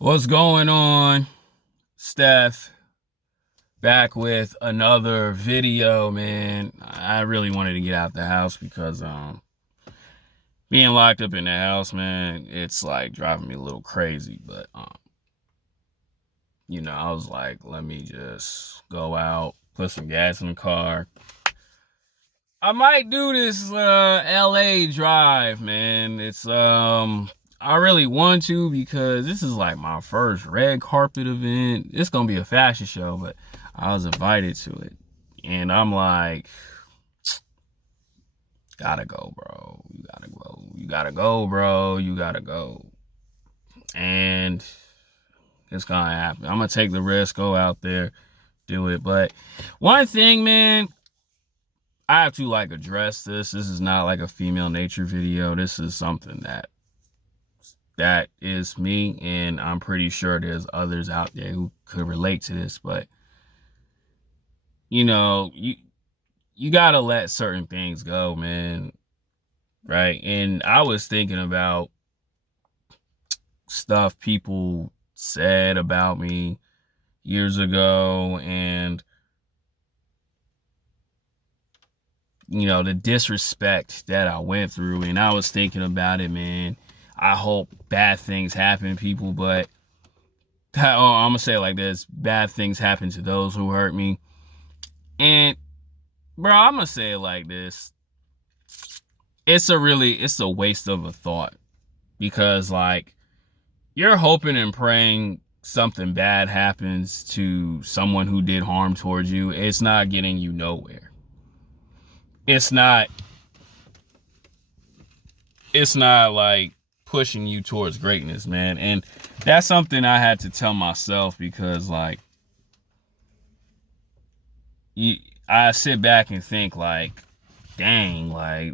What's going on, Steph? Back with another video, man. I really wanted to get out the house because being locked up in the house, man, it's like driving me a little crazy. But I was like, let me just go out, put some gas in the car. I might do this LA drive, man. It's I really want to because this is like my first red carpet event. It's gonna be a fashion show, but I was invited to it. And I'm like, gotta go, bro. You gotta go. You gotta go, bro. You gotta go. And it's gonna happen. I'm gonna take the risk, go out there, do it. But one thing, man, I have to like address this. This is not like a female nature video. This is something that is me, and I'm pretty sure there's others out there who could relate to this. But you gotta let certain things go, man. Right? And I was thinking about stuff people said about me years ago, and the disrespect that I went through, and I was thinking about it, man. I hope bad things happen to people, but I'm gonna say it like this: bad things happen to those who hurt me. And bro, I'm gonna say it like this: it's a waste of a thought, because like you're hoping and praying something bad happens to someone who did harm towards you. It's not getting you nowhere. It's not it's not like pushing you towards greatness, man. And that's something I had to tell myself, because like I sit back and think like, dang, like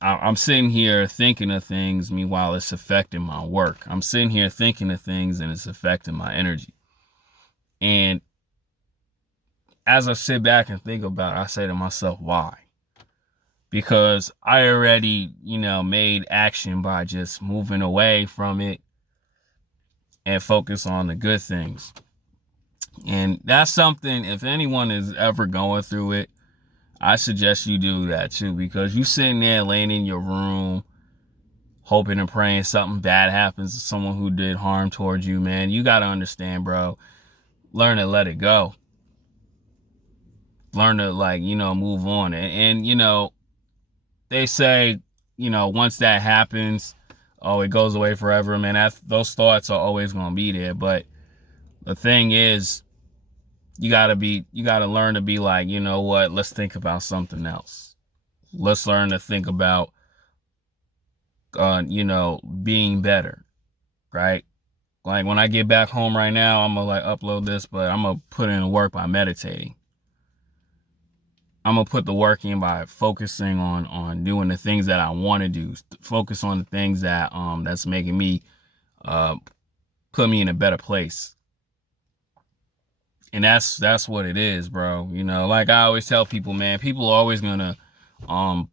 I'm sitting here thinking of things, meanwhile it's affecting my work. I'm sitting here thinking of things and it's affecting my energy. And as I sit back and think about it, I say to myself, why? Because I already, made action by just moving away from it and focus on the good things. And that's something, if anyone is ever going through it, I suggest you do that too, because you sitting there laying in your room, hoping and praying something bad happens to someone who did harm towards you, man. You got to understand, bro. Learn to let it go. Learn to move on. And they say, once that happens, oh, it goes away forever, man. Those thoughts are always going to be there. But the thing is, you got to learn to be like, you know what? Let's think about something else. Let's learn to think about, being better, right? Like when I get back home right now, I'm gonna like upload this, but I'm gonna put in the work by meditating. I'm gonna put the work in by focusing on doing the things that I want to do. Focus on the things that's making me uh put me in a better place. And that's what it is, bro. Like I always tell people, man, people are always gonna um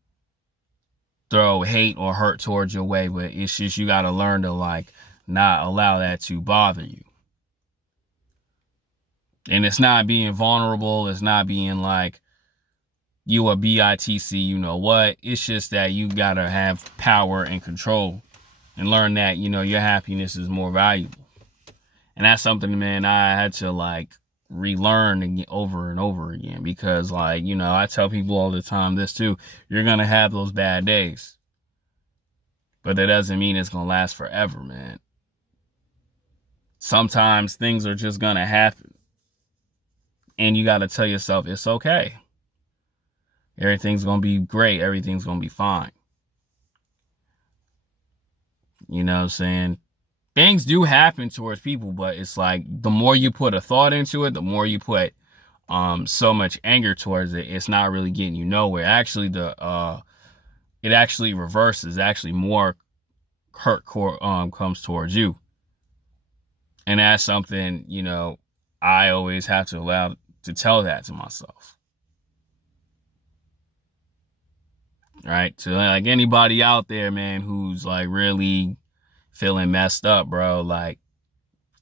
throw hate or hurt towards your way, but it's just you gotta learn to like not allow that to bother you. And it's not being vulnerable, it's not being like you a bitch, you know what? It's just that you gotta have power and control and learn that, your happiness is more valuable. And that's something, man, I had to like relearn over and over again, because like, I tell people all the time this too: you're gonna have those bad days, but that doesn't mean it's gonna last forever, man. Sometimes things are just gonna happen, and you gotta tell yourself it's okay. Everything's gonna be great. Everything's gonna be fine. You know what I'm saying? Things do happen towards people, but it's like the more you put a thought into it, the more you put so much anger towards it, it's not really getting you nowhere. Actually, it actually reverses. Actually, more hurt comes towards you. And that's something, I always have to allow to tell that to myself. Right? To like anybody out there, man, who's like really feeling messed up, bro, like,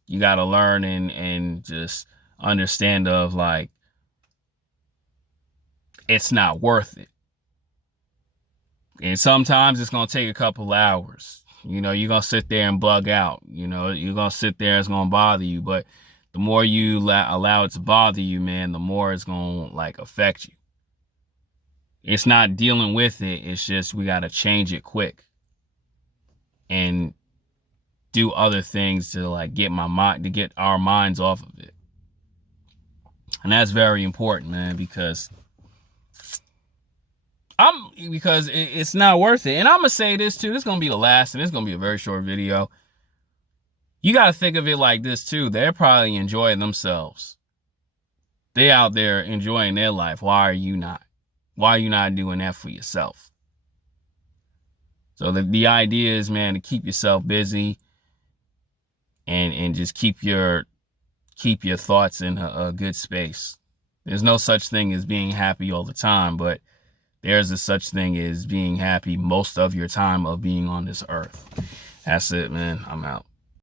you got to learn and just understand of, like, it's not worth it. And sometimes it's going to take a couple hours. You know, you're going to sit there and bug out. You know, you're going to sit there, it's going to bother you. But the more you allow it to bother you, man, the more it's going to, like, affect you. It's not dealing with it. It's just we got to change it quick and do other things to, like, get our minds off of it. And that's very important, man, because it's not worth it. And I'm going to say this too. This is going to be the last, and it's going to be a very short video. You got to think of it like this too. They're probably enjoying themselves. They out there enjoying their life. Why are you not? Why are you not doing that for yourself? So the idea is, man, to keep yourself busy and just keep your thoughts in a good space. There's no such thing as being happy all the time, but there's a such thing as being happy most of your time of being on this earth. That's it, man. I'm out.